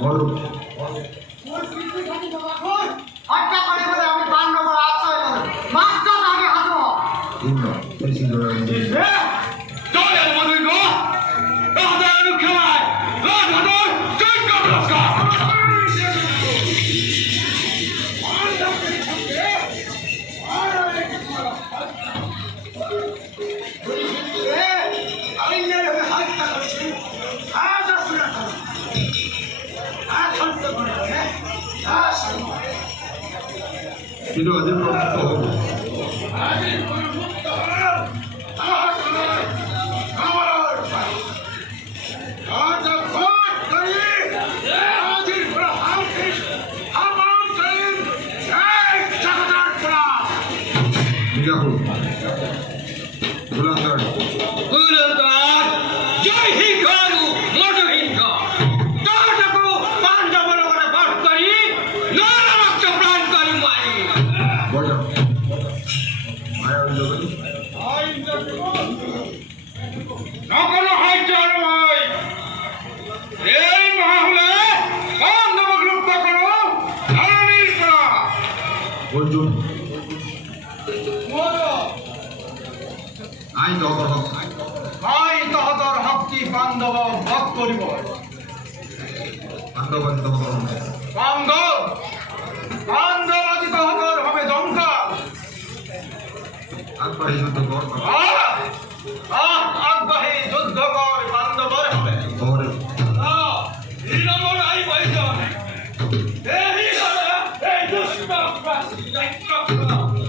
বলো হত্যা করে বলে আমি পাণ্ডবর আশ্রয় নেব মাত্র আগে হাঁটো ইন্দ্র বেশি দৌড়ানো কিন্তু আজি প্রমুখ হব মির্জাপুর বুলন্দর জয় হিংসারু মধুহিংসা তাহাটাকু পাণ্ডবর করে বাস করি নরভক্ত প্রাণ করি মারি বলো মায়া জগৎ নকল হয় চরময় এই মহাহলে পাণ্ডবক লুপ্ত করো ধরণীর করা অর্জুন আই দহর হক আই তহতর শক্তি পাণ্ডব বধ কৰিব পাণ্ডবান দহর পাণ্ডব পাণ্ডব আজি তহতৰ হবে জংকা আগবাঢ়ি যুদ্ধ কর আগবাঢ়ি যুদ্ধ কৰ পাণ্ডৱৰ হবে দহরে নিরমল আই বৈজন এই হলে এই দুষ্ট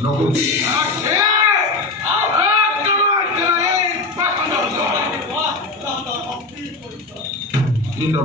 নকুল ইন্দ্র